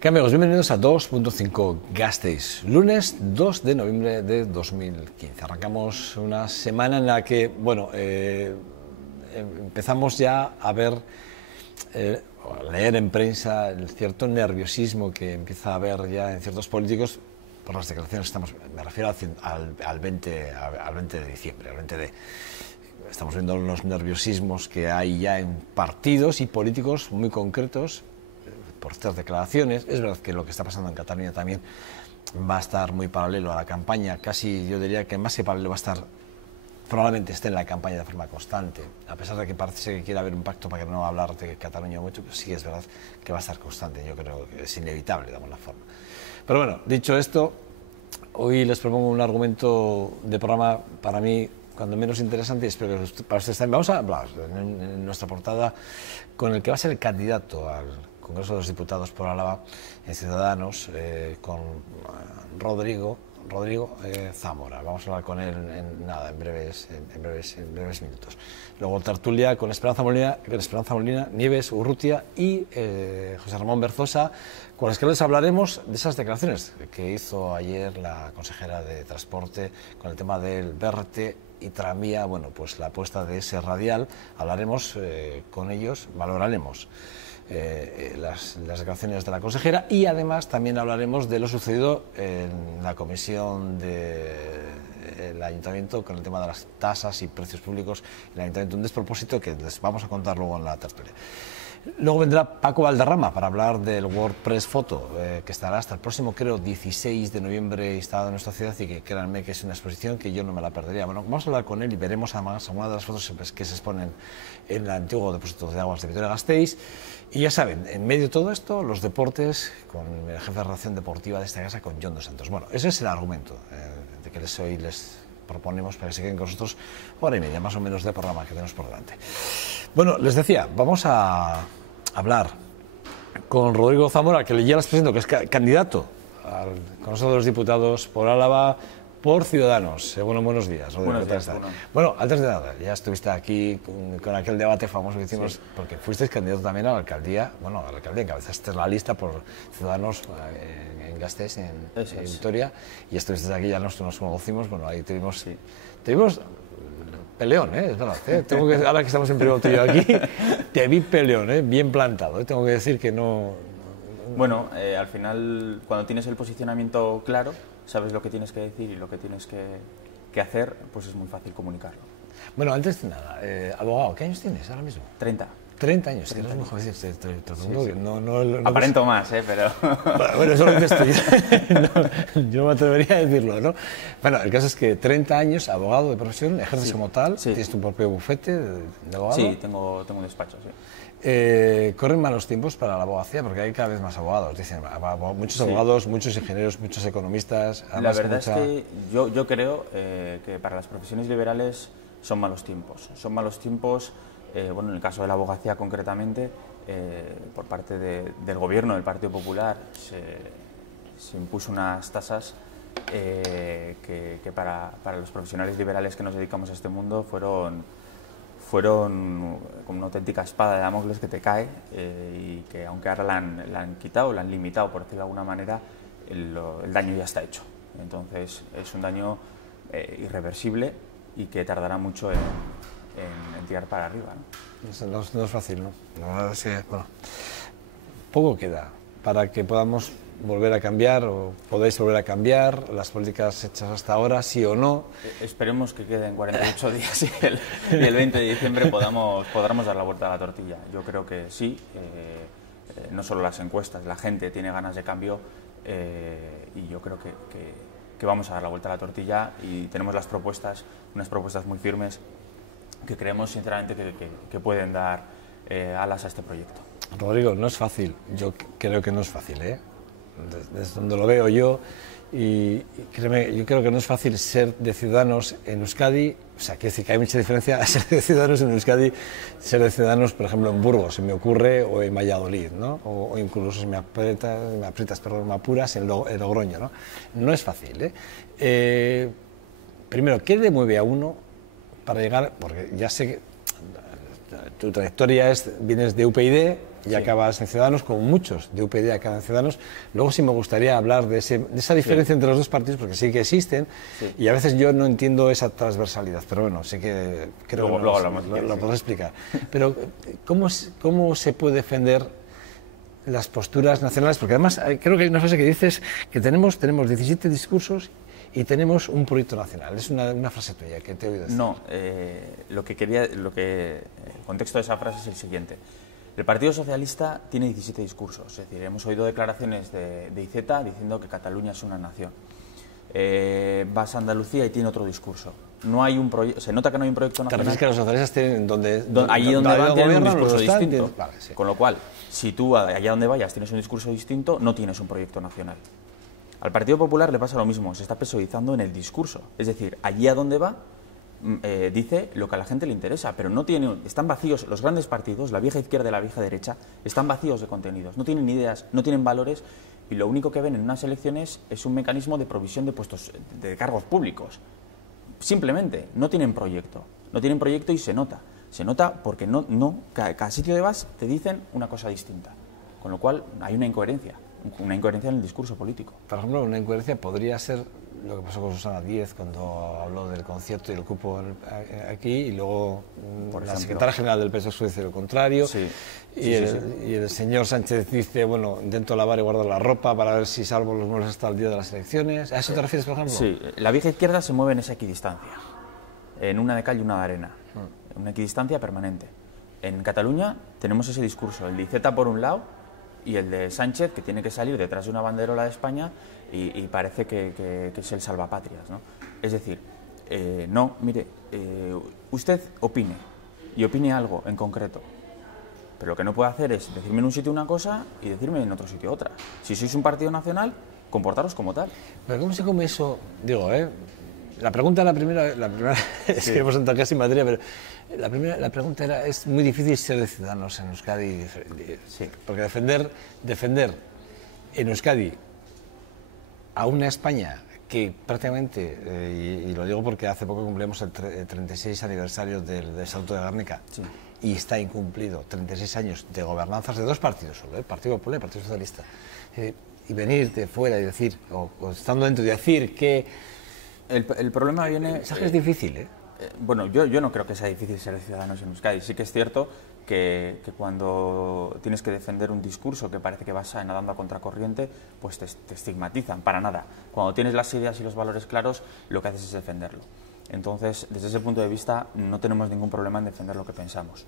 ¿Qué amigos? Bienvenidos a 2.5 Gasteiz, lunes 2 de noviembre de 2015. Arrancamos una semana en la que, bueno, empezamos ya a ver, a leer en prensa el cierto nerviosismo que empieza a haber ya en ciertos políticos por las declaraciones. Me refiero al 20 de diciembre, estamos viendo los nerviosismos que hay ya en partidos y políticos muy concretos por estas declaraciones. Es verdad que lo que está pasando en Cataluña también va a estar muy paralelo a la campaña, casi yo diría que más que paralelo va a estar, probablemente esté en la campaña de forma constante, a pesar de que parece que quiere haber un pacto para que no hablar de Cataluña mucho, pues sí es verdad que va a estar constante, yo creo que es inevitable, damos la forma. Pero bueno, dicho esto, hoy les propongo un argumento de programa para mí cuando menos interesante, y espero que para ustedes también. Vamos a hablar en nuestra portada con el que va a ser el candidato al Congreso de los Diputados por Álava en Ciudadanos, con Rodrigo Zamora. Vamos a hablar con él en breves minutos. Luego tertulia con Esperanza Molina, Nieves Urrutia y José Ramón Berzosa, con los que les hablaremos de esas declaraciones que hizo ayer la consejera de Transporte con el tema del BRT y tranvía. Bueno, pues la apuesta de ese radial. Hablaremos con ellos, valoraremos las declaraciones de la consejera y además también hablaremos de lo sucedido en la comisión del Ayuntamiento con el tema de las tasas y precios públicos en el Ayuntamiento, un despropósito que les vamos a contar luego en la tertulia. Luego vendrá Paco Valderrama para hablar del WordPress Photo, que estará hasta el próximo, creo, 16 de noviembre instalado en nuestra ciudad, y que créanme que es una exposición que yo no me la perdería. Bueno, vamos a hablar con él y veremos además algunas de las fotos que se exponen en el antiguo depósito de aguas de Vitoria-Gasteiz. Y ya saben, en medio de todo esto, los deportes, con el jefe de redacción deportiva de esta casa, con Jon Dos Santos. Bueno, ese es el argumento de que hoy les proponemos para que se queden con nosotros hora y media más o menos de programa que tenemos por delante. Bueno, les decía, vamos a hablar con Rodrigo Zamora, que ya les presento, que es candidato al Congreso de los Diputados por Álava, por Ciudadanos. Bueno, buenos días, Rodrigo. Buenos días, bueno, antes de nada, ya estuviste aquí con aquel debate famoso que hicimos, sí, porque fuiste candidato también a la alcaldía, encabezaste la lista por Ciudadanos en Gasteiz, en Vitoria, y estuviste aquí, ya nos conocimos, bueno, ahí tuvimos peleón, es verdad, ahora que estamos en privado tuyo aquí, te vi peleón, bien plantado, tengo que decir que no... Bueno, al final, cuando tienes el posicionamiento claro, sabes lo que tienes que decir y lo que tienes que hacer, pues es muy fácil comunicarlo. Bueno, antes de nada, abogado, ¿qué años tienes ahora mismo? 30 años, que eres muy joven, no aparento más, pero... Bueno, eso es lo que estoy. Yo no me atrevería a decirlo, ¿no? Bueno, el caso es que 30 años, abogado de profesión, ejerces como tal, tienes tu propio bufete de abogado. Sí, tengo un despacho, sí. ¿Corren malos tiempos para la abogacía? Porque hay cada vez más abogados, dicen, muchos abogados, muchos ingenieros, muchos economistas. La verdad es que yo creo que para las profesiones liberales son malos tiempos. Son malos tiempos, bueno, en el caso de la abogacía concretamente, por parte del gobierno del Partido Popular se impuso unas tasas que para los profesionales liberales que nos dedicamos a este mundo fueron como una auténtica espada de Damocles que te cae, y que aunque ahora la han quitado, la han limitado, por decirlo de alguna manera, el daño ya está hecho. Entonces es un daño irreversible y que tardará mucho en tirar para arriba, ¿no? No es fácil, ¿no? Bueno, poco queda para que podamos volver a cambiar, o podáis volver a cambiar las políticas hechas hasta ahora, sí o no. Esperemos que queden 48 días y el 20 de diciembre podamos dar la vuelta a la tortilla. Yo creo que sí, no solo las encuestas, la gente tiene ganas de cambio, y yo creo que vamos a dar la vuelta a la tortilla, y tenemos unas propuestas muy firmes que creemos sinceramente que pueden dar alas a este proyecto. Rodrigo, no es fácil, yo creo que no es fácil, desde donde lo veo yo, y créeme, yo creo que no es fácil ser de Ciudadanos en Euskadi. O sea, quiero decir que hay mucha diferencia ser de Ciudadanos en Euskadi, ser de Ciudadanos, por ejemplo, en Burgos, se me ocurre, o en Valladolid, ¿no? O incluso, si me apuras, en Logroño, ¿no? No es fácil, Primero, ¿qué le mueve a uno para llegar? Porque ya sé que tu trayectoria vienes de UPyD, y acabas en Ciudadanos, como muchos de UPyD acaban en Ciudadanos. Luego sí me gustaría hablar de esa diferencia entre los dos partidos, porque sí que existen, y a veces yo no entiendo esa transversalidad, pero bueno, sé que creo que luego lo podrás explicar. Pero ¿cómo se puede defender las posturas nacionales? Porque además creo que hay una frase que dices que tenemos 17 discursos y tenemos un proyecto nacional. Es una frase tuya que te he oído decir. No, el contexto de esa frase es el siguiente. El Partido Socialista tiene 17 discursos, es decir, hemos oído declaraciones de Iceta diciendo que Cataluña es una nación. Vas a Andalucía y tiene otro discurso. No hay un se nota que no hay un proyecto nacional. Claro, es que los socialistas tienen allí donde van tienen un discurso distinto. Vale, sí. Con lo cual, si tú allá donde vayas tienes un discurso distinto, no tienes un proyecto nacional. Al Partido Popular le pasa lo mismo, se está personalizando en el discurso. Es decir, allí a donde va, dice lo que a la gente le interesa, pero están vacíos. Los grandes partidos, la vieja izquierda y la vieja derecha, están vacíos de contenidos, no tienen ideas, no tienen valores, y lo único que ven en unas elecciones es un mecanismo de provisión de puestos, de cargos públicos. Simplemente, no tienen proyecto y se nota. Se nota porque cada sitio de vas te dicen una cosa distinta, con lo cual hay una incoherencia en el discurso político. Por ejemplo, una incoherencia podría ser lo que pasó con Susana Díez cuando habló del concierto y el cupo aquí, y luego la secretaria general del PSOE dice lo contrario, y el señor Sánchez dice, bueno, intento lavar y guardar la ropa para ver si salvo los muebles hasta el día de las elecciones. ¿A eso te refieres, por ejemplo? Sí, la vieja izquierda se mueve en esa equidistancia, en una de cal y una de arena, una equidistancia permanente. En Cataluña tenemos ese discurso, el de Iceta por un lado, y el de Sánchez, que tiene que salir detrás de una banderola de España y parece que es el salvapatrias, ¿no? Es decir, no, mire, usted opine, y opine algo en concreto, pero lo que no puede hacer es decirme en un sitio una cosa y decirme en otro sitio otra. Si sois un partido nacional, comportaros como tal. Pero ¿cómo se come eso? Digo, la primera es que hemos entrado casi en materia, pero la pregunta era, es muy difícil ser de Ciudadanos en Euskadi, porque defender en Euskadi a una España que prácticamente, y lo digo porque hace poco cumplimos el 36 aniversario del Estatuto de Gernika, y está incumplido 36 años de gobernanzas de dos partidos solo, Partido Popular y Partido Socialista, y venir de fuera y decir, o estando dentro y decir que... El problema viene... Es difícil, Bueno, yo no creo que sea difícil ser de Ciudadanos en Euskadi. Sí que es cierto que cuando tienes que defender un discurso que parece que vas nadando a contracorriente, pues te estigmatizan, para nada. Cuando tienes las ideas y los valores claros, lo que haces es defenderlo. Entonces, desde ese punto de vista, no tenemos ningún problema en defender lo que pensamos.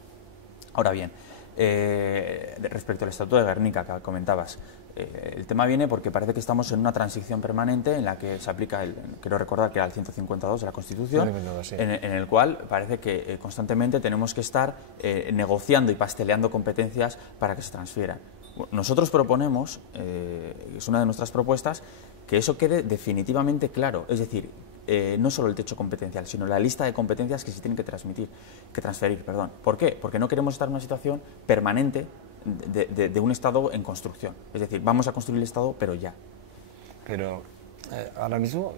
Ahora bien, respecto al Estatuto de Gernika que comentabas, el tema viene porque parece que estamos en una transición permanente en la que se aplica, quiero recordar que era el 152 de la Constitución, en el cual parece que constantemente tenemos que estar negociando y pasteleando competencias para que se transfieran. Nosotros proponemos, es una de nuestras propuestas, que eso quede definitivamente claro, es decir, no solo el techo competencial, sino la lista de competencias que se tienen que transferir. ¿Por qué? Porque no queremos estar en una situación permanente de un Estado en construcción. Es decir, vamos a construir el Estado, pero ya. Pero ahora mismo,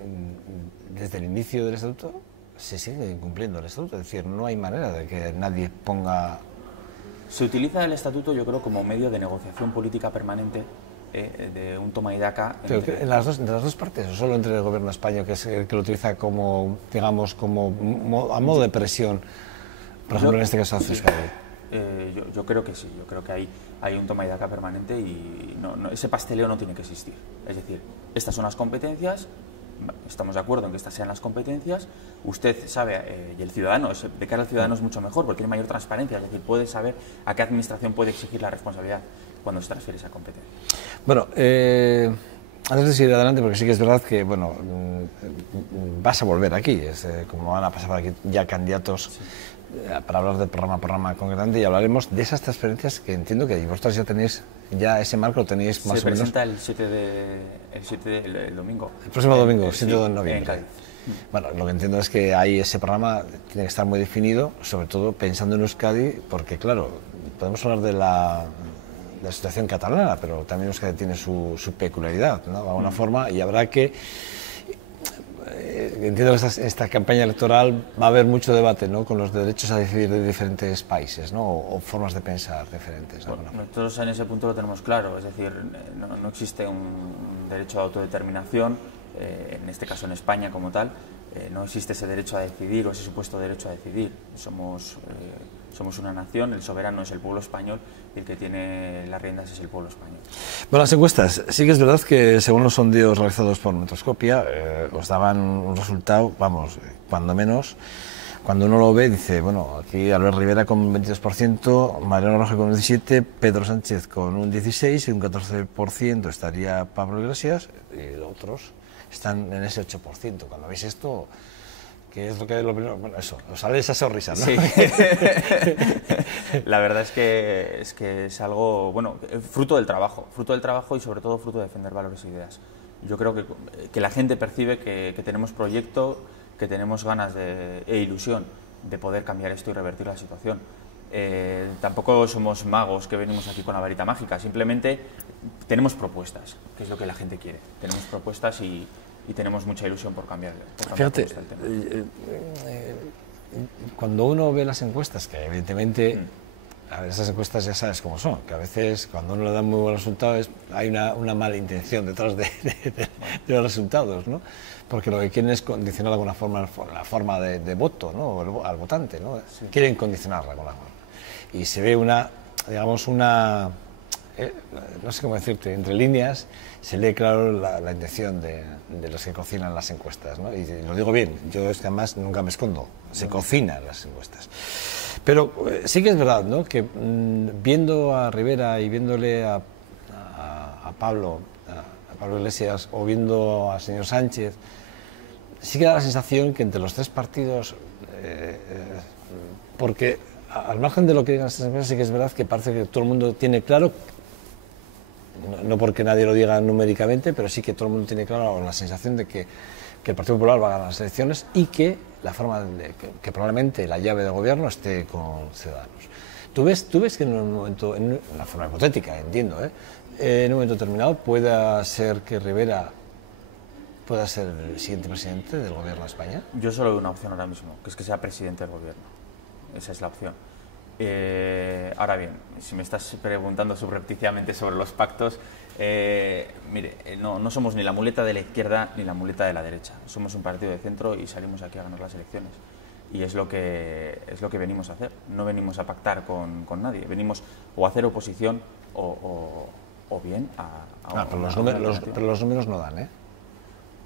desde el inicio del Estatuto, se sigue incumpliendo el Estatuto. Es decir, no hay manera de que nadie ponga... Se utiliza el Estatuto, yo creo, como medio de negociación política permanente, de un toma y daca. ¿Entre las dos partes o solo entre el Gobierno de España, que es el que lo utiliza como, digamos, a modo de presión, por ejemplo, en este caso hacia Euskadi? Yo creo que sí, yo creo que hay un toma y daca permanente y ese pasteleo no tiene que existir. Es decir, estas son las competencias, estamos de acuerdo en que estas sean las competencias, usted sabe, y el ciudadano, de cara al ciudadano es mucho mejor porque tiene mayor transparencia, es decir, puede saber a qué administración puede exigir la responsabilidad cuando se transfiere esa competencia. Bueno, antes de seguir adelante, porque sí que es verdad que, bueno, vas a volver aquí, como van a pasar por aquí ya candidatos para hablar de programa concretamente, y hablaremos de esas transferencias que entiendo que vosotros ya tenéis, ya ese marco lo tenéis más o menos. Se presenta el domingo. El próximo domingo, 7 de noviembre. En Cádiz. Bueno, lo que entiendo es que ahí ese programa tiene que estar muy definido, sobre todo pensando en Euskadi, porque claro, podemos hablar de la situación catalana, pero también Euskadi tiene su peculiaridad, ¿no? De alguna forma, y habrá que entiendo que esta campaña electoral va a haber mucho debate, ¿no?, con los derechos a decidir de diferentes países, ¿no?, o formas de pensar diferentes. Bueno, nosotros en ese punto lo tenemos claro, es decir, no existe un derecho a autodeterminación, en este caso en España como tal, no existe ese derecho a decidir o ese supuesto derecho a decidir. Somos una nación, el soberano es el pueblo español y el que tiene las riendas es el pueblo español. Bueno, las encuestas, sí que es verdad que según los sondeos realizados por Metroscopia, os daban un resultado, vamos, cuando menos, cuando uno lo ve, dice, bueno, aquí Albert Rivera con un 22%, Mariano Rajoy con un 17%, Pedro Sánchez con un 16% y un 14% estaría Pablo Iglesias, y los otros están en ese 8%. Cuando veis esto, ¿qué es lo que es lo primero? Bueno, eso, os sale esa sonrisa, ¿no? Sí. La verdad es que es algo, bueno, fruto del trabajo y sobre todo fruto de defender valores e ideas. Yo creo que la gente percibe que tenemos proyecto, que tenemos ganas e ilusión de poder cambiar esto y revertir la situación. Tampoco somos magos que venimos aquí con la varita mágica, simplemente tenemos propuestas, que es lo que la gente quiere. Tenemos propuestas y tenemos mucha ilusión por cambiar. Fíjate, cuando uno ve las encuestas, que evidentemente, a ver, esas encuestas ya sabes cómo son, que a veces cuando uno le da muy buenos resultados hay una mala intención detrás de los resultados, ¿no? Porque lo que quieren es condicionar de alguna forma la forma de voto, ¿no?, al votante, ¿no? Sí. Quieren condicionarla de alguna forma. Y se ve digamos, no sé cómo decirte, entre líneas, se lee claro la intención de los que cocinan las encuestas, ¿no? Y lo digo bien, yo es que además nunca me escondo, se cocinan las encuestas. Pero sí que es verdad, ¿no?, que viendo a Rivera y viéndole a Pablo Iglesias o viendo al señor Sánchez, sí que da la sensación que entre los tres partidos, porque al margen de lo que digan estas encuestas, sí que es verdad que parece que todo el mundo tiene claro, no porque nadie lo diga numéricamente, pero sí que todo el mundo tiene claro la sensación de que el Partido Popular va a ganar las elecciones y que la forma que probablemente la llave de gobierno esté con Ciudadanos. ¿Tú ves que en un momento, en una forma hipotética, entiendo, en un momento determinado pueda ser que Rivera pueda ser el siguiente presidente del gobierno de España? Yo solo veo una opción ahora mismo, que es que sea presidente del gobierno. Esa es la opción. Ahora bien, si me estás preguntando subrepticiamente sobre los pactos, mire, no somos ni la muleta de la izquierda ni la muleta de la derecha. Somos un partido de centro y salimos aquí a ganar las elecciones. Y es lo que venimos a hacer. No venimos a pactar con nadie. Venimos o a hacer oposición o bien a pero los números no dan, ¿eh?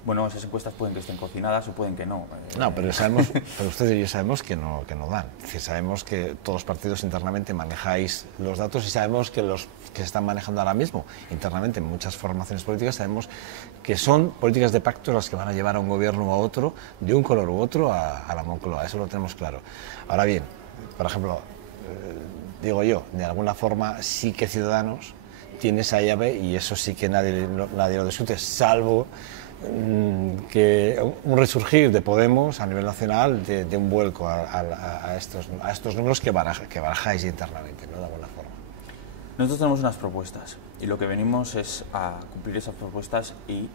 Bueno, esas encuestas pueden que estén cocinadas o pueden que no. No, pero usted y yo sabemos que no dan. Es decir, sabemos que todos los partidos internamente manejáis los datos y sabemos que los que se están manejando ahora mismo internamente en muchas formaciones políticas, sabemos que son políticas de pacto las que van a llevar a un gobierno o a otro, de un color u otro, a la Moncloa. Eso lo tenemos claro. Ahora bien, por ejemplo, digo yo, de alguna forma sí que Ciudadanos tiene esa llave y eso sí que nadie lo discute, salvo que un resurgir de Podemos a nivel nacional de un vuelco a estos números que barajáis internamente, ¿no?, de alguna forma. Nosotros tenemos unas propuestas y lo que venimos es a cumplir esas propuestas y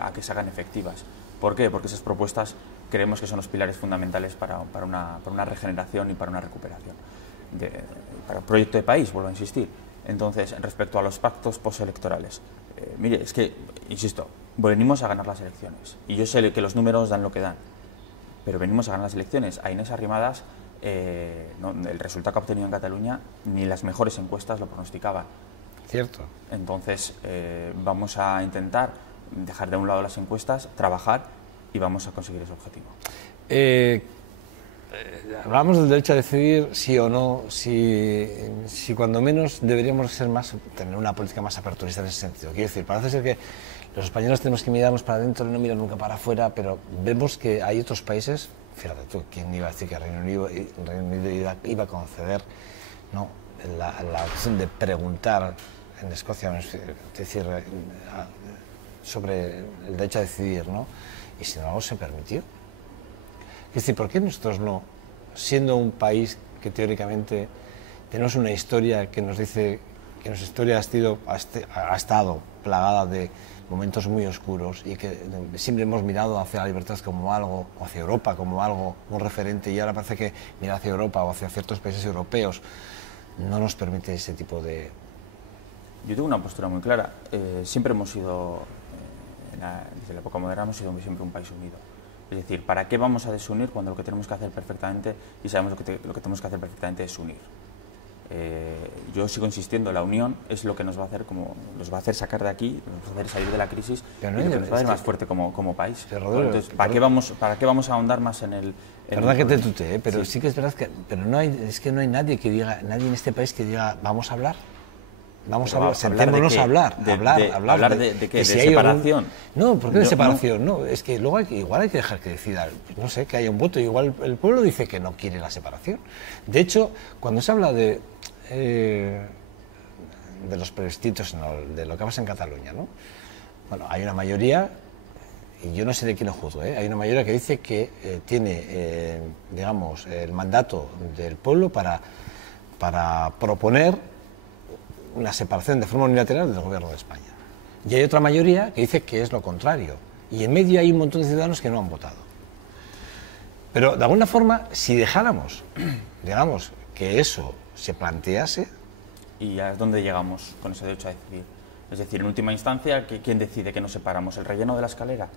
a que se hagan efectivas. ¿Por qué? Porque esas propuestas creemos que son los pilares fundamentales para una regeneración y para una recuperación, para un proyecto de país, vuelvo a insistir. Entonces, respecto a los pactos postelectorales, mire, es que, insisto, venimos a ganar las elecciones y yo sé que los números dan lo que dan, pero venimos a ganar las elecciones. A Inés Arrimadas, el resultado que ha obtenido en Cataluña, ni las mejores encuestas lo pronosticaban. Cierto. Entonces, vamos a intentar dejar de un lado las encuestas, trabajar y vamos a conseguir ese objetivo. Hablamos del derecho a decidir, sí o no, si cuando menos deberíamos tener una política más aperturista en ese sentido. Quiero decir, parece ser que los españoles tenemos que mirarnos para adentro y no mirar nunca para afuera, pero vemos que hay otros países, fíjate tú, ¿quién iba a decir que Reino Unido iba a conceder, ¿no?, la opción de preguntar en Escocia, es decir, sobre el derecho a decidir, ¿no? Y sin embargo se permitió. Es decir, ¿por qué nosotros no, siendo un país que teóricamente tenemos una historia que nos dice nuestra historia ha estado plagada de momentos muy oscuros y que siempre hemos mirado hacia la libertad como algo, o hacia Europa como algo, un referente, y ahora parece que mirar hacia Europa o hacia ciertos países europeos no nos permite ese tipo de... Yo tengo una postura muy clara. Siempre hemos sido, desde la época moderna, hemos sido siempre un país unido. Es decir, ¿para qué vamos a desunir cuando lo que tenemos que hacer perfectamente, y sabemos lo que tenemos que hacer perfectamente es unir? Yo sigo insistiendo, la unión es lo que nos va a hacer sacar de aquí, nos va a hacer salir de la crisis, y lo que nos va a hacer más fuerte como país. Entonces, ¿para qué vamos a ahondar más en el... Verdad que te tuteé, pero sí que es verdad que no hay nadie que diga, nadie en este país que diga, vamos a hablar. Vamos a hablar, sentémonos a hablar. ¿Hablar de qué? ¿De separación? No, ¿por qué de separación? No, es que luego igual hay que dejar que decida, no sé, que haya un voto. Igual el pueblo dice que no quiere la separación. De hecho, cuando se habla de los plebiscitos, de lo que pasa en Cataluña, ¿no? Bueno, hay una mayoría, y yo no sé de quién lo juzgo, hay una mayoría que dice que tiene, digamos, el mandato del pueblo para proponer una separación de forma unilateral del gobierno de España. Y hay otra mayoría que dice que es lo contrario. Y en medio hay un montón de ciudadanos que no han votado. Pero de alguna forma, si dejáramos, digamos, que eso se plantease... ¿Y a dónde llegamos con ese derecho a decidir? Es decir, en última instancia, ¿quién decide que nos separamos? ¿El relleno de la escalera?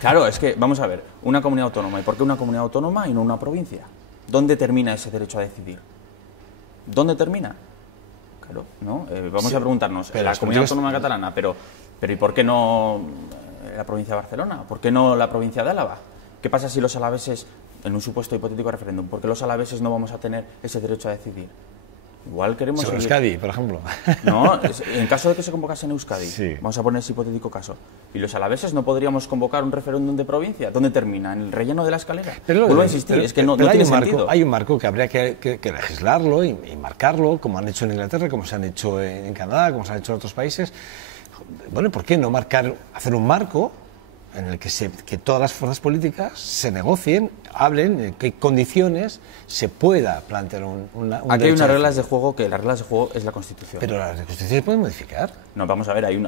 Claro, es que, vamos a ver, una comunidad autónoma. ¿Y por qué una comunidad autónoma y no una provincia? ¿Dónde termina ese derecho a decidir? ¿Dónde termina? Claro, ¿no? Vamos a preguntarnos, la comunidad autónoma catalana, pero ¿y por qué no la provincia de Barcelona? ¿Por qué no la provincia de Álava? ¿Qué pasa si los alaveses, en un supuesto hipotético referéndum, por qué los alaveses no vamos a tener ese derecho a decidir? Igual queremos... Sobre Euskadi, por ejemplo. No, en caso de que se convocase en Euskadi, sí. Vamos a poner ese hipotético caso. ¿Y los alaveses no podríamos convocar un referéndum de provincia? ¿Dónde termina? ¿En el relleno de la escalera? Vuelvo a insistir, es que no tiene sentido. Hay un marco que habría que legislarlo y marcarlo, como han hecho en Inglaterra, como se han hecho en Canadá, como se han hecho en otros países. Bueno, ¿por qué no hacer un marco en el que todas las fuerzas políticas se negocien, hablen, en qué condiciones se pueda plantear un Aquí hay unas reglas de juego, que las reglas de juego es la Constitución. Pero las Constituciones se pueden modificar. No, vamos a ver, hay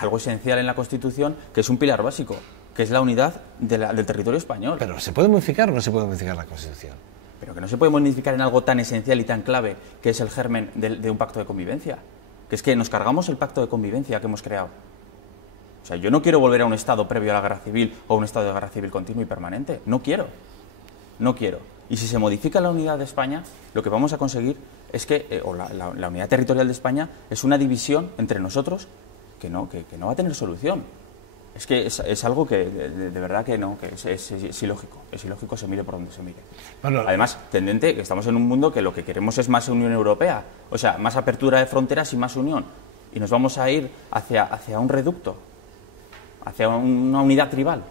algo esencial en la Constitución que es un pilar básico, que es la unidad del territorio español. Pero ¿se puede modificar o no se puede modificar la Constitución? Pero que no se puede modificar en algo tan esencial y tan clave, que es el germen de un pacto de convivencia. Que es que nos cargamos el pacto de convivencia que hemos creado. O sea, yo no quiero volver a un estado previo a la guerra civil o a un estado de guerra civil continuo y permanente. No quiero. Y si se modifica la unidad de España, lo que vamos a conseguir es que, la unidad territorial de España es una división entre nosotros que no va a tener solución. Es que es algo que de verdad que no, que es ilógico. Es ilógico, se mire por donde se mire. Bueno, además, tendente, que estamos en un mundo que lo que queremos es más Unión Europea. O sea, más apertura de fronteras y más unión. Y nos vamos a ir hacia un reducto, hacia una unidad tribal.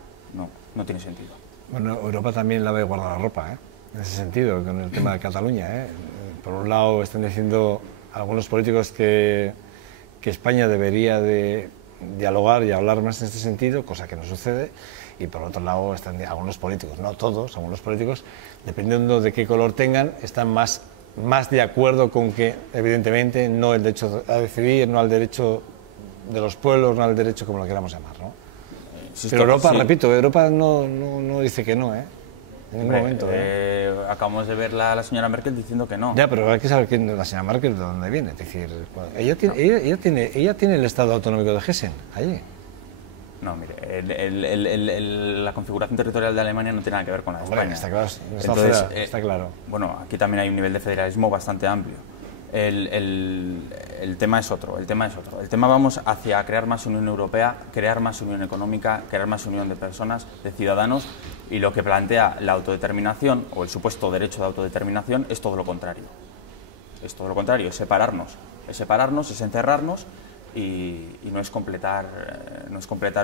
No tiene sentido. Bueno, Europa también la ve guardar la ropa, en ese sentido, con el tema de Cataluña. Por un lado están diciendo algunos políticos que España debería de dialogar y hablar más en este sentido, cosa que no sucede, y por otro lado están algunos políticos, no todos, algunos políticos, dependiendo de qué color tengan, están más de acuerdo con que, evidentemente, no el derecho a decidir, no al derecho de los pueblos, no al derecho como lo queramos llamar, ¿no? Pero Europa, sí. Repito, Europa no dice que no, en ningún momento. Acabamos de ver la señora Merkel diciendo que no. Ya, pero hay que saber la señora Merkel de dónde viene. Es decir, ella tiene el Estado Autonómico de Hessen, allí. No, mire, la configuración territorial de Alemania no tiene nada que ver con la de España. Está claro. Entonces, está claro. Bueno, aquí también hay un nivel de federalismo bastante amplio. El tema es otro. El tema vamos hacia crear más Unión Europea, crear más unión económica, crear más unión de personas, de ciudadanos, y lo que plantea la autodeterminación o el supuesto derecho de autodeterminación es todo lo contrario. Es todo lo contrario, es separarnos, es encerrarnos y no es completar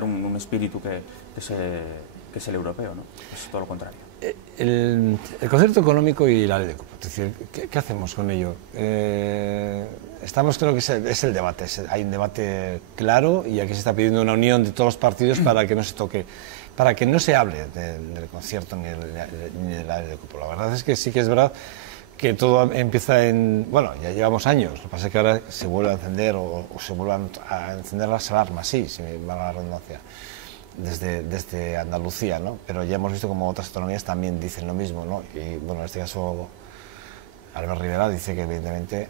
un espíritu que es el europeo, ¿no? Es todo lo contrario. El concierto económico y la ley de cupo, es decir, ¿qué hacemos con ello? Creo que es el debate, hay un debate claro y aquí se está pidiendo una unión de todos los partidos para que no se toque, para que no se hable del concierto ni de la ley de cupo. La verdad es que sí que es verdad que todo empieza en... Bueno, ya llevamos años, lo que pasa es que ahora se vuelve a encender o se vuelvan a encender las alarmas, sí, si me va la redundancia, desde Andalucía, ¿no? Pero ya hemos visto como otras autonomías también dicen lo mismo, ¿no? Y bueno, en este caso Albert Rivera dice que evidentemente...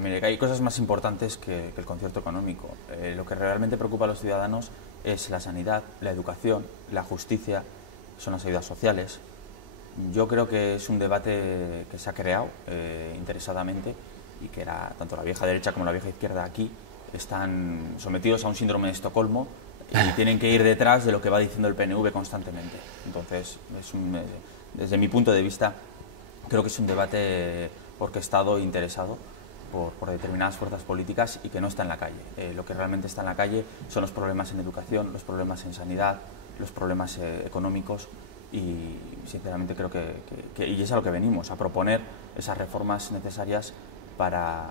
Mire, que hay cosas más importantes que el concierto económico. Lo que realmente preocupa a los ciudadanos es la sanidad, la educación, la justicia, son las ayudas sociales. Yo creo que es un debate que se ha creado interesadamente y que tanto la vieja derecha como la vieja izquierda aquí están sometidos a un síndrome de Estocolmo y tienen que ir detrás de lo que va diciendo el PNV constantemente. Entonces, desde mi punto de vista, creo que es un debate orquestado e interesado por determinadas fuerzas políticas y que no está en la calle. Lo que realmente está en la calle son los problemas en educación, los problemas en sanidad, los problemas económicos. Y sinceramente creo y es a lo que venimos, a proponer esas reformas necesarias para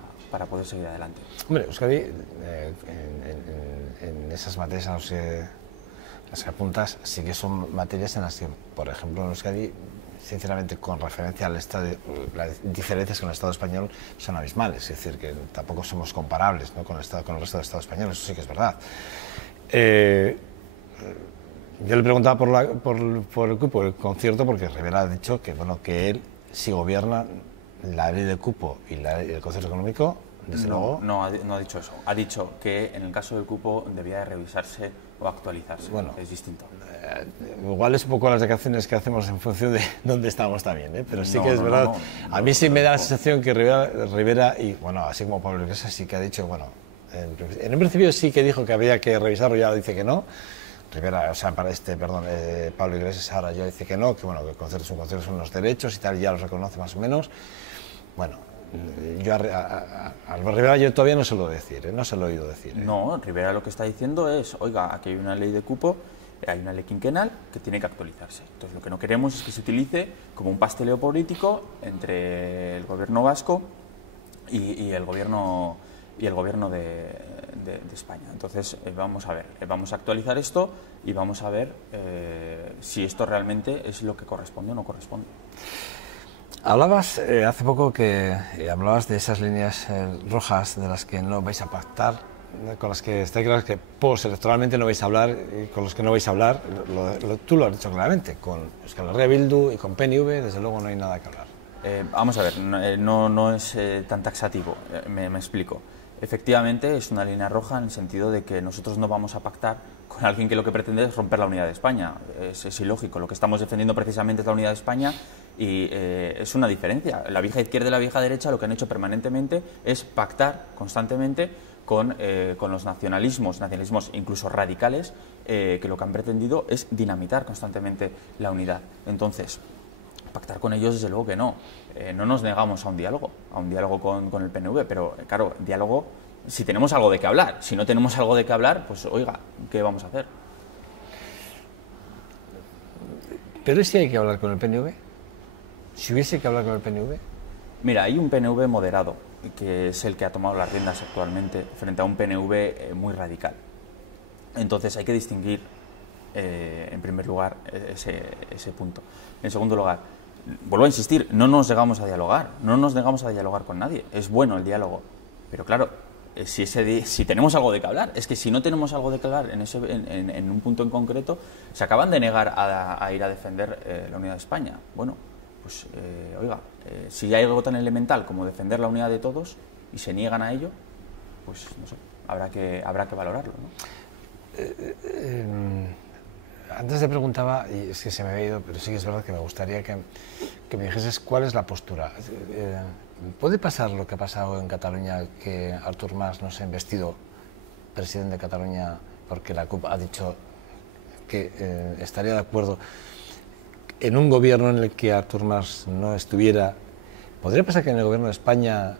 poder seguir adelante. Hombre, Euskadi, en esas materias a las que apuntas, sí que son materias en las que, por ejemplo, en Euskadi, sinceramente, con referencia al Estado, las diferencias con el Estado español son abismales, es decir, que tampoco somos comparables, ¿no?, con el resto del Estado español, eso sí que es verdad. Yo le preguntaba por el cupo del concierto porque Rivera ha dicho que, bueno, que él, si gobierna la ley del cupo y el concierto económico, desde luego... No ha dicho eso. Ha dicho que en el caso del cupo debía de revisarse o actualizarse. Bueno, es distinto. Igual es un poco las declaraciones que hacemos en función de dónde estamos también, ¿eh? Pero sí que es verdad. A mí sí me da la sensación que Rivera y, bueno, así como Pablo Iglesias sí que ha dicho, bueno, en un principio sí que dijo que había que revisarlo, ya dice que no. Rivera, o sea, Pablo Iglesias ahora ya dice que no, que bueno, que el concierto es un concierto, son unos derechos y tal, ya los reconoce más o menos. Bueno, yo a Rivera yo todavía no se lo decir, no se lo he oído decir. No, Rivera lo que está diciendo es, oiga, aquí hay una ley de cupo, hay una ley quinquenal que tiene que actualizarse. Entonces lo que no queremos es que se utilice como un pasteleo político entre el gobierno vasco y el gobierno de España. Entonces vamos a ver, vamos a actualizar esto y vamos a ver si esto realmente es lo que corresponde o no corresponde. Hablabas hace poco hablabas de esas líneas rojas de las que no vais a pactar, con las que está claro que postelectoralmente no vais a hablar, y con los que no vais a hablar, tú lo has dicho claramente, con Euskal Herria Bildu y con PNV desde luego no hay nada que hablar. Vamos a ver, no es tan taxativo, me explico. Efectivamente es una línea roja en el sentido de que nosotros no vamos a pactar con alguien que lo que pretende es romper la unidad de España. Es ilógico. Lo que estamos defendiendo precisamente es la unidad de España y es una diferencia. La vieja izquierda y la vieja derecha lo que han hecho permanentemente es pactar constantemente con los nacionalismos incluso radicales, que lo que han pretendido es dinamitar constantemente la unidad. Entonces, pactar con ellos desde luego que no. No nos negamos a un diálogo con el PNV, pero claro, diálogo si tenemos algo de qué hablar. Si no tenemos algo de qué hablar, pues oiga, ¿qué vamos a hacer? ¿Pero si hay que hablar con el PNV? Si hubiese que hablar con el PNV... Mira, hay un PNV moderado, que es el que ha tomado las riendas actualmente, frente a un PNV muy radical. Entonces hay que distinguir, en primer lugar, ese punto. En segundo lugar, vuelvo a insistir, no nos negamos a dialogar con nadie. Es bueno el diálogo, pero claro, si tenemos algo de qué hablar, es que si no tenemos algo de qué hablar en un punto en concreto, se acaban de negar a ir a defender la unidad de España. Bueno, pues oiga, si hay algo tan elemental como defender la unidad de todos y se niegan a ello, pues no sé, habrá que valorarlo, ¿no? Antes te preguntaba, y es que se me había ido, pero sí que es verdad que me gustaría que me dijeses cuál es la postura. ¿Puede pasar lo que ha pasado en Cataluña, que Artur Mas no se ha investido presidente de Cataluña porque la CUP ha dicho que estaría de acuerdo en un gobierno en el que Artur Mas no estuviera? ¿Podría pasar que en el gobierno de España,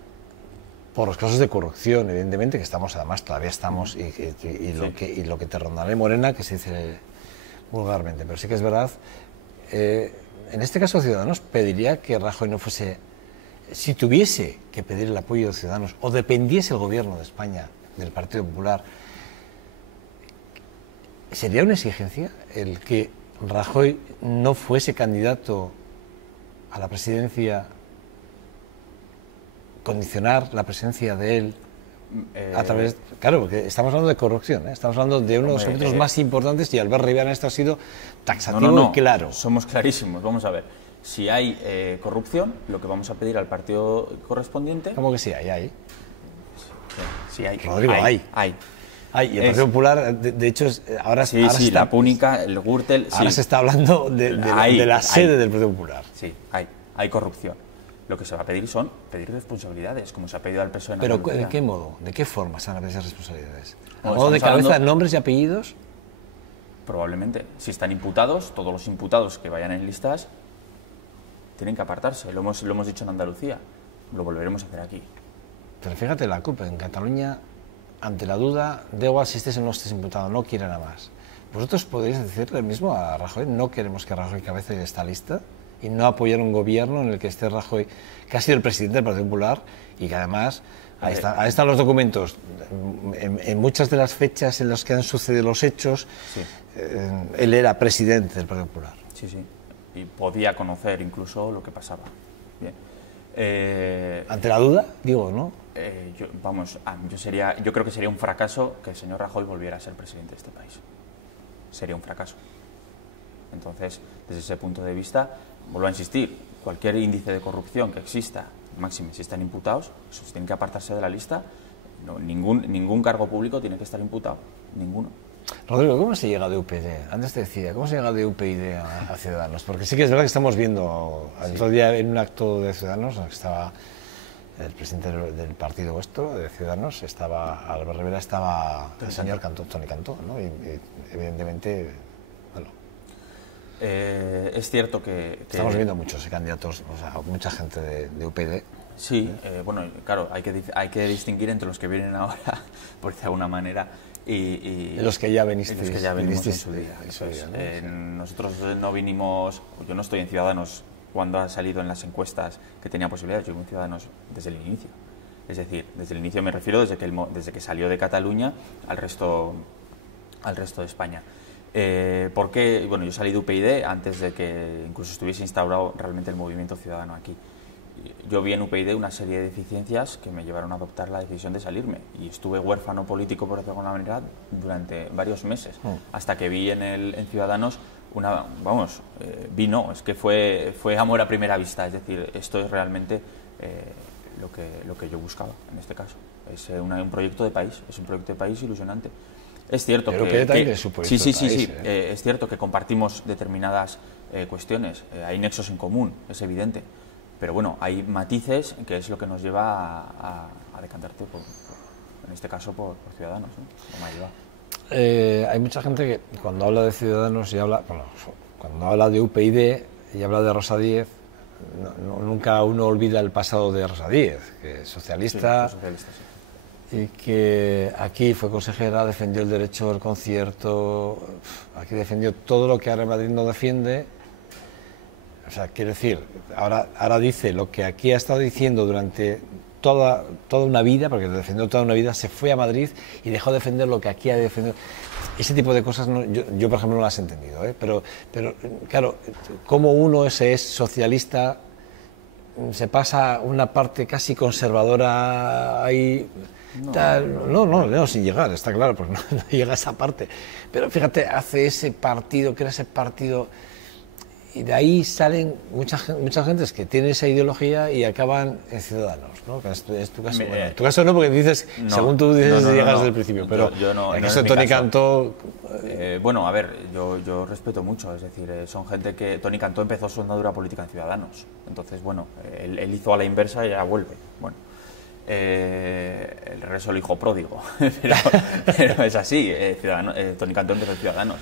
por los casos de corrupción, evidentemente, que estamos, además todavía estamos, y lo que te rondará Morena, que se dice vulgarmente, pero sí que es verdad, en este caso Ciudadanos pediría que Rajoy no fuese, si tuviese que pedir el apoyo de Ciudadanos o dependiese el gobierno de España del Partido Popular, ¿sería una exigencia el que Rajoy no fuese candidato a la presidencia condicionar la presencia de él a través... Claro, porque estamos hablando de corrupción, ¿eh? Estamos hablando de uno de los capítulos más importantes y Albert Rivera en esto ha sido taxativo y claro. Somos clarísimos. Vamos a ver. Si hay corrupción, lo que vamos a pedir al partido correspondiente... ¿Cómo que sí hay? Sí hay. Rodrigo, hay. Y el Partido Popular, de hecho, ahora sí, la Púnica, el Gürtel... Ahora se está hablando de la sede del Partido Popular. Sí, hay corrupción. Lo que se va a pedir son responsabilidades, como se ha pedido al PSOE en ¿Pero Andalucía. de qué modo? ¿De qué forma se van a pedir esas responsabilidades? ¿A Bueno, modo de cabeza, hablando... nombres y apellidos? Probablemente. Si están imputados, todos los imputados que vayan en listas tienen que apartarse. Lo hemos dicho en Andalucía. Lo volveremos a hacer aquí. Pero fíjate, la CUP en Cataluña, ante la duda, da igual si estés o no estés imputado, no quiere nada más. ¿Vosotros podéis decirle lo mismo a Rajoy? ¿No queremos que Rajoy cabece esta lista? Y no apoyar un gobierno en el que esté Rajoy, que ha sido el presidente del Partido Popular y que además, ahí están los documentos, en muchas de las fechas en las que han sucedido los hechos, sí. Él era presidente del Partido Popular. Sí, sí, y podía conocer incluso lo que pasaba. Bien. Ante la duda, digo, ¿no? Yo creo que sería un fracaso que el señor Rajoy volviera a ser presidente de este país. Sería un fracaso. Entonces, desde ese punto de vista, vuelvo a insistir, cualquier índice de corrupción que exista, máxime si están imputados, esos tienen que apartarse de la lista. No, ningún cargo público tiene que estar imputado, ninguno. Rodrigo, ¿cómo se llega de UPyD? Antes te decía, ¿cómo se llega de UPyD a Ciudadanos? Porque sí que es verdad que estamos viendo, el otro día en un acto de Ciudadanos, estaba el presidente del partido vuestro, de Ciudadanos, estaba Albert Rivera, estaba el señor Toni Cantó, ¿no? Y evidentemente, bueno... es cierto que... Estamos viendo muchos candidatos, o sea, mucha gente de UPyD. Sí, bueno, claro, hay que distinguir entre los que vienen ahora, por decir de alguna manera, y los que ya venimos en su día. ¿No? Nosotros no vinimos, yo no estoy en Ciudadanos cuando ha salido en las encuestas que tenía posibilidades, yo en Ciudadanos desde el inicio. Es decir, desde el inicio me refiero desde que salió de Cataluña al resto de España. ¿Por qué? Bueno, yo salí de UPyD antes de que incluso estuviese instaurado realmente el movimiento ciudadano aquí. Yo vi en UPyD una serie de deficiencias que me llevaron a adoptar la decisión de salirme y estuve huérfano político, por decirlo de alguna manera, durante varios meses, hasta que vi en Ciudadanos es que fue amor a primera vista, es decir, esto es realmente lo que yo buscaba en este caso. Es un proyecto de país, es un proyecto de país ilusionante. Es cierto es cierto que compartimos determinadas cuestiones, hay nexos en común, es evidente. Pero bueno, hay matices que es lo que nos lleva a decantarte, en este caso, por Ciudadanos, ¿no? Hay mucha gente que cuando habla de Ciudadanos y cuando habla de UPyD y habla de Rosa Díez, nunca uno olvida el pasado de Rosa Díez, que es socialista, y que aquí fue consejera, defendió el derecho al concierto, aquí defendió todo lo que ahora Madrid no defiende. O sea, quiero decir, ahora dice lo que aquí ha estado diciendo durante toda una vida, porque defendió toda una vida, se fue a Madrid y dejó de defender lo que aquí ha defendido. Ese tipo de cosas yo por ejemplo, no las he entendido, ¿eh? Pero claro, como uno es socialista, se pasa una parte casi conservadora ahí... No, sin llegar, está claro, pues no llega a esa parte. Pero fíjate, hace ese partido, crea ese partido... Y de ahí salen muchas gentes que tienen esa ideología y acaban en Ciudadanos, ¿no? Es tu caso. Bueno, en tu caso no, porque dices, según tú dices, llegas desde el principio, pero yo no, en el caso de Toni Cantó... bueno, a ver, yo respeto mucho, es decir, son gente que... Toni Cantó empezó su andadura política en Ciudadanos, entonces, bueno, él hizo a la inversa y ya vuelve, bueno. El resto lo hijo pródigo, pero es así, Toni Cantó empezó en Ciudadanos.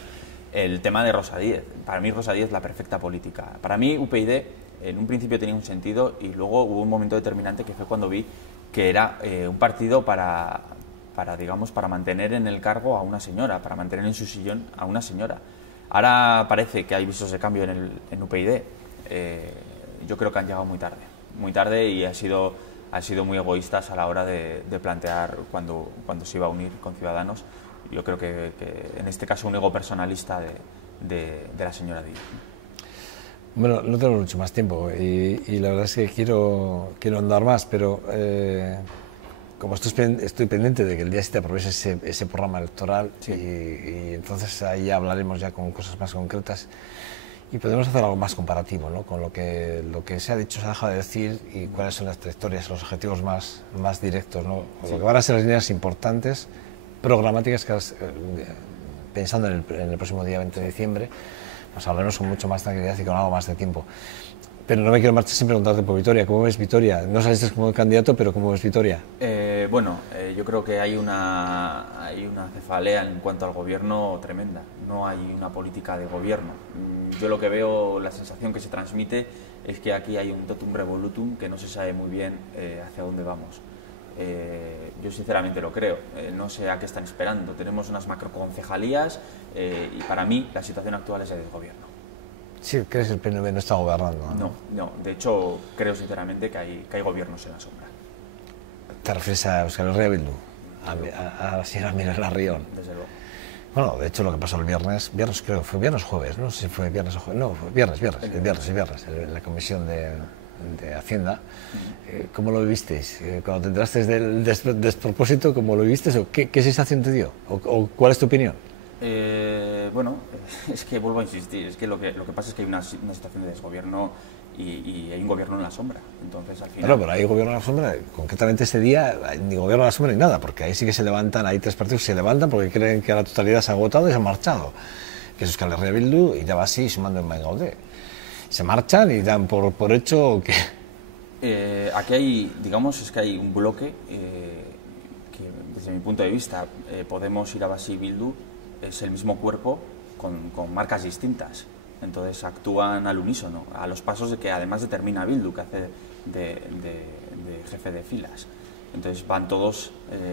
El tema de Rosa Díez, para mí Rosa Díez es la perfecta política. Para mí UPyD en un principio tenía un sentido y luego hubo un momento determinante que fue cuando vi que era un partido para mantener en el cargo a una señora, para mantener en su sillón a una señora. Ahora parece que hay visos de cambio en UPyD. Yo creo que han llegado muy tarde y han sido muy egoístas a la hora de plantear cuando se iba a unir con Ciudadanos. Yo creo que en este caso un ego personalista de la señora Díaz. Bueno, no tenemos mucho más tiempo y la verdad es que quiero andar más, pero como estoy pendiente de que el día 7 aprobéis ese programa electoral, Sí. y entonces ahí ya hablaremos ya con cosas más concretas y podemos hacer algo más comparativo, ¿no? Con lo que se ha dicho, se ha dejado de decir y cuáles son las trayectorias, los objetivos más directos, ¿no? Sí. Lo que van a ser las líneas importantes, programáticas, que pensando en el próximo día 20 de diciembre, pues hablaremos con mucho más tranquilidad y con algo más de tiempo. Pero no me quiero marchar sin preguntarte por Vitoria. ¿Cómo ves Vitoria? No saliste como candidato, pero ¿cómo ves Vitoria? Yo creo que hay una cefalea en cuanto al gobierno tremenda. No hay una política de gobierno. Yo lo que veo, la sensación que se transmite es que aquí hay un totum revolutum que no se sabe muy bien hacia dónde vamos. Yo sinceramente lo creo. No sé a qué están esperando. Tenemos unas macroconcejalías y para mí la situación actual es de desgobierno. Sí, ¿crees que el PNV no está gobernando? No. De hecho, creo sinceramente que hay gobiernos en la sombra. ¿Te refieres a Euskal Herria Bildu? A la señora Miguel Larrión. Desde luego. Bueno, de hecho lo que pasó el viernes creo, fue viernes jueves, no sé si fue viernes o jueves, no, fue viernes, en la Comisión de Hacienda. ¿Cómo lo vivisteis? Cuando te enteraste del despropósito, ¿cómo lo vivisteis? ¿O qué sensación te dio? ¿O cuál es tu opinión? Es que vuelvo a insistir, es que lo que pasa es que hay una situación de desgobierno y hay un gobierno en la sombra. Entonces, al final... Claro, pero hay gobierno en la sombra, concretamente ese día, ni gobierno en la sombra ni nada, porque ahí sí que se levantan, hay tres partidos que se levantan porque creen que la totalidad se ha agotado y se han marchado, que es Euskal Herria Bildu y ya va así sumando en Maingaudé. Se marchan y dan por hecho que... Aquí hay, es que hay un bloque que, desde mi punto de vista, Podemos, Irabasi y Bildu es el mismo cuerpo con marcas distintas. Entonces actúan al unísono, a los pasos de que además determina Bildu, que hace de jefe de filas. Entonces van todos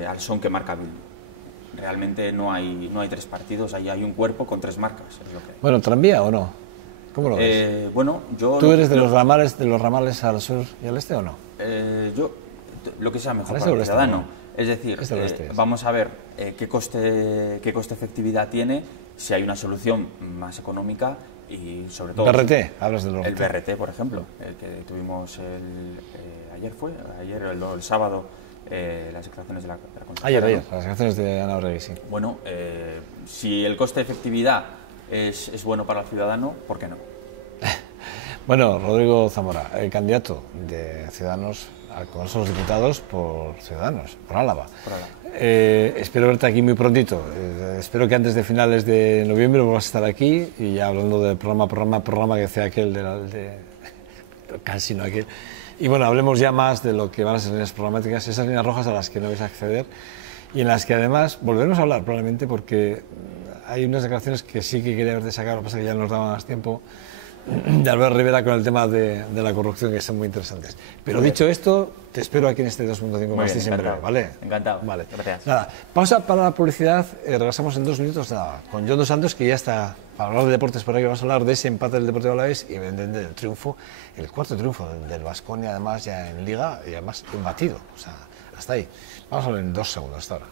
al son que marca Bildu. Realmente no hay tres partidos, ahí hay un cuerpo con tres marcas. Es lo que hay. Bueno, ¿tranvía o no? ¿Cómo lo ves? Yo... ¿Tú eres de los ramales al sur y al este o no? Yo, lo que sea mejor ¿Al para el este ciudadano. no? Es decir, Este vamos a ver qué coste-efectividad tiene, si hay una solución más económica y sobre todo... ¿BRT? Hablas del BRT. El BRT, por ejemplo, el que tuvimos el sábado, las declaraciones de la consejera. Ayer, las declaraciones de Ana Orregui, sí. Bueno, si el coste-efectividad es bueno para el ciudadano, ¿por qué no? Bueno, Rodrigo Zamora, el candidato de Ciudadanos al Congreso de los Diputados por Ciudadanos, por Álava. Espero verte aquí muy prontito. Espero que antes de finales de noviembre vuelvas a estar aquí y ya hablando del programa que decía aquel, casi no aquel. Y bueno, hablemos ya más de lo que van a ser líneas programáticas, esas líneas rojas a las que no vais a acceder y en las que además volveremos a hablar probablemente porque hay unas declaraciones que sí que quería verte sacar, lo que pasa es que ya nos daba más tiempo, de Albert Rivera con el tema de la corrupción, que son muy interesantes. Pero dicho esto, te espero aquí en este 2.5 más en breve, ¿vale? Encantado. Vale. Gracias. Nada, pausa para la publicidad, regresamos en 2 minutos con John Dos Santos, que ya está para hablar de deportes por ahí, vamos a hablar de ese empate del Deportivo Alavés y evidentemente del triunfo, el cuarto triunfo del Baskonia, además ya en Liga y además imbatido, o sea, hasta ahí. Vamos a hablar en 2 segundos, hasta ahora.